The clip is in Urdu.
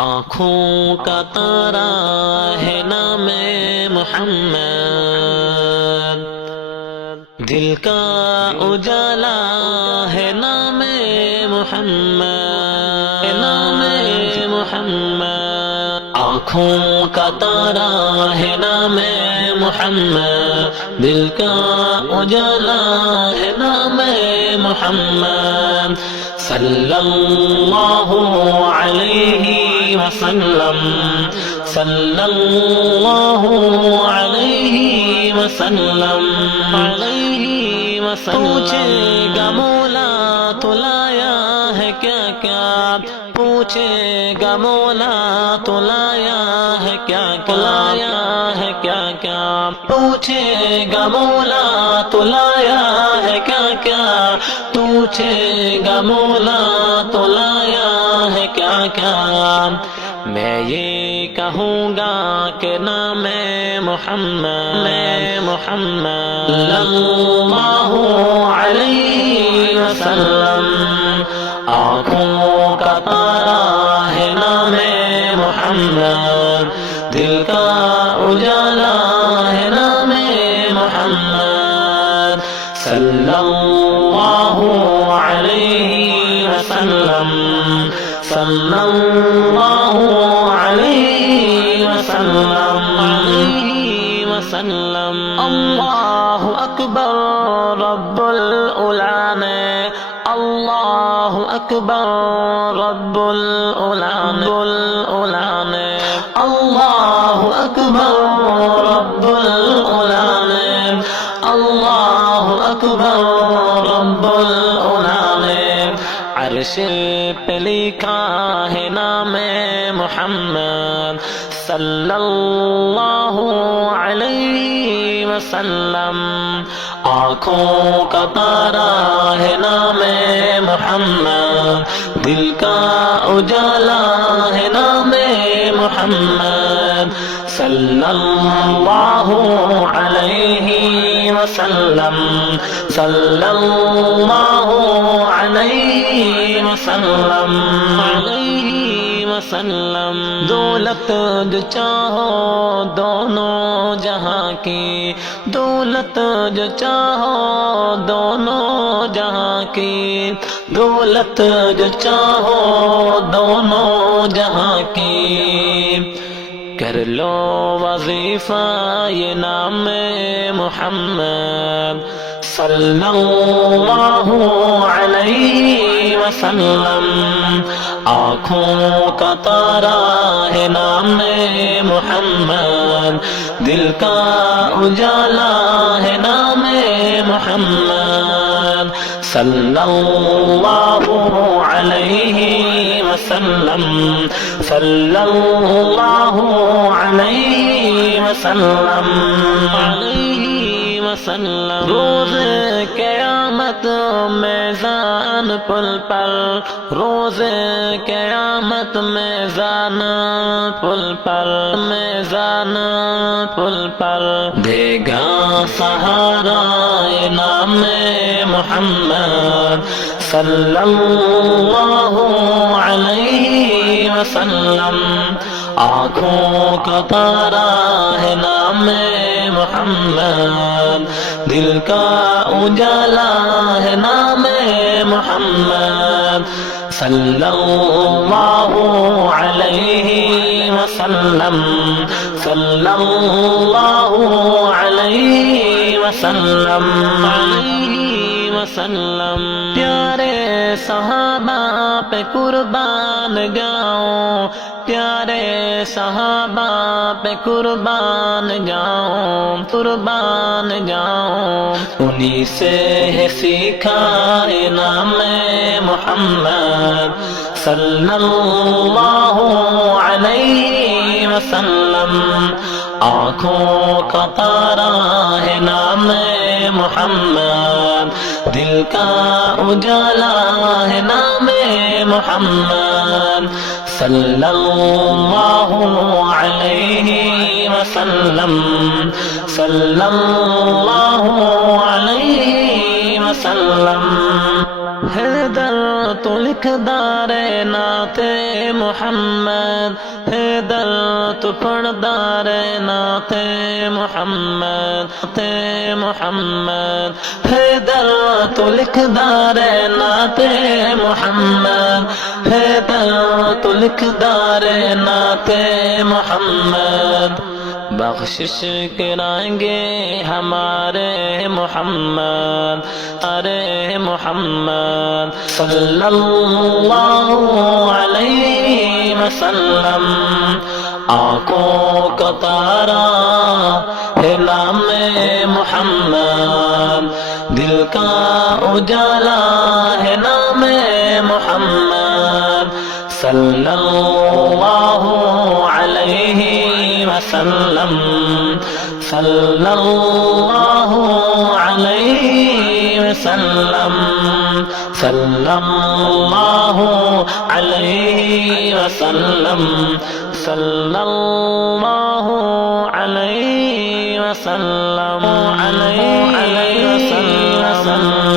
آنکھوں کا تارا ہے نام محمد، دل کا اجالا ہے نام محمد، نام محمد۔ آنکھوں کا تارا ہے نام محمد، دل کا اجالا ہے نام محمد، صلی اللہ علیہ وسلم، صلی اللہ علیہ وسلم، علیہ وسلم۔ پوچھے گا مولا تو لایا ہے کیا کیا، پوچھے گا مولا تو لایا ہے کیا کیا، لایا ہے کیا کیا، پوچھے گا مولا تو لایا ہے کیا کیا، پوچھے گا مولا تو لایا ہے کیا کیا۔ میں یہ کہوں گا کہ نام محمد، میں محمد صلی اللہ علیہ وسلم۔ آنکھوں کا تارا ہے نام محمد، دل کا اجالا ہے نام محمد، صلی اللہ علیہ وسلم، صلی اللہ علیہ وسلم، علیہ وسلم۔ اللہ اکبر رب العلا نے، اللہ اکبر رب العلا نے، اللہ اکبر رب العلا نے، اللہ اکبر رب العلا نے۔ عرش پہ لکھا ہے نام محمد، صلی اللہ علیہ وسلم۔ آنکھوں کا تارا ہے نام محمد، دل کا اجالا ہے نام محمد، صلی اللہ علیہ وسلم، صلی اللہ علیہ وسلم، علیہ وسلم۔ دولت جو چاہو دونوں جہاں کی، دولت جو چاہو دونوں جہاں کی، دولت جو چاہو دونوں جہاں کی۔ کر لو وظیفہ یہ نام محمد، صلی اللہ علیہ وسلم۔ آنکھوں کا تارا ہے نام محمد، دل کا اجالا ہے نام محمد، صلی اللہ علیہ وسلم، صلی اللہ علیہ وسلم، علیہ وسلم۔ روز قیامت میزان پل پر، روز قیامت میزان پل پر، میزان پل پر دے گا سہارا نام محمد، صلی اللہ علیہ وسلم۔ آنکھوں کا تارا ہے نام محمد، دل کا اجالا ہے نام محمد، صلی اللہ علیہ وسلم، صلی اللہ علیہ وسلم، علیہ وسلم۔ پیارے صحابہ پہ قربان جاؤں، پیارے صحابہ پہ قربان جاؤں، قربان جاؤں۔ انہی سے ہے سیکھا نام محمد، صلی اللہ علیہ وسلم۔ آنکھوں کا تارا ہے نام محمد، دل کا اجالا ہے نام محمد، صلی اللہ علیہ وسلم، صلی اللہ علیہ وسلم۔ ہے در تو لکھ دارے نعت محمد ہے در تو پڑھ دارے نعت محمد محمد ہے در تو لکھ دارے نعت محمد ہے در تو لکھ دارے نعت محمد بخشش کرائیں گے ہمارے محمد ارے محمد صلی اللہ علیہ وسلم آنکھوں کا تارا ہے نام محمد دل کا اجالا ہے نام محمد صلی اللہ علیہ وسلم صلی اللہ علیہ وسلم صلی اللہ علیہ وسلم صلی اللہ علیہ وسلم علیہ وسلم